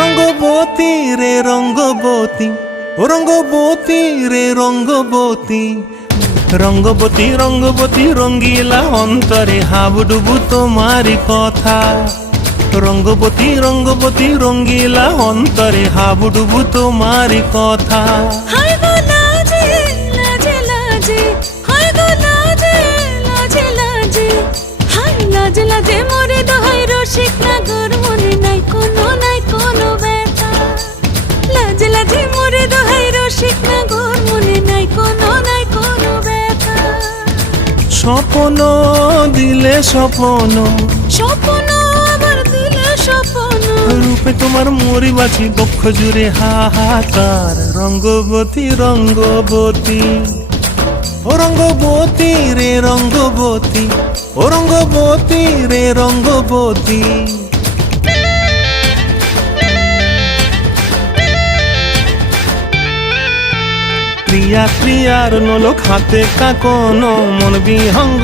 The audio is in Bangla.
রঙ্গবতী রে রঙ্গবতী, ও রঙ্গবতী রে রঙ্গবতী, রঙ্গবতী রঙ্গবতী রঙ্গিলা অন্তরে হাবুডুবু তোমারি কথা। রঙ্গবতী রঙ্গবতী রঙ্গিলা অন্তরে হাবুডুবু তোমারি কথা। হায় গো লাজে লাজে লাজে, হায় গো লাজে লাজে লাজে, হায় লাজে লাজে মোরে দোহাই রসিক নাগর মনে নাই কোনো ব্যথা। লাজে লাজে মোরে দোহাই রসিক নাগর মনে নাই কোনো ব্যথা। স্বপ্ন দিলে স্বপ্ন, স্বপ্ন আবার দিলে স্বপ্ন, রূপে তোমার মরি বাঁচি বক্ষ জুড়ে হাহাকার। রঙ্গবতী রঙ্গবতী, ও রঙ্গবতী রে রঙ্গবতী, ও রঙ্গবতী রে রঙ্গবতী। ক্রিয়া ক্রিয়ার নলক হাতে কাকনো মন বিহঙ্গ।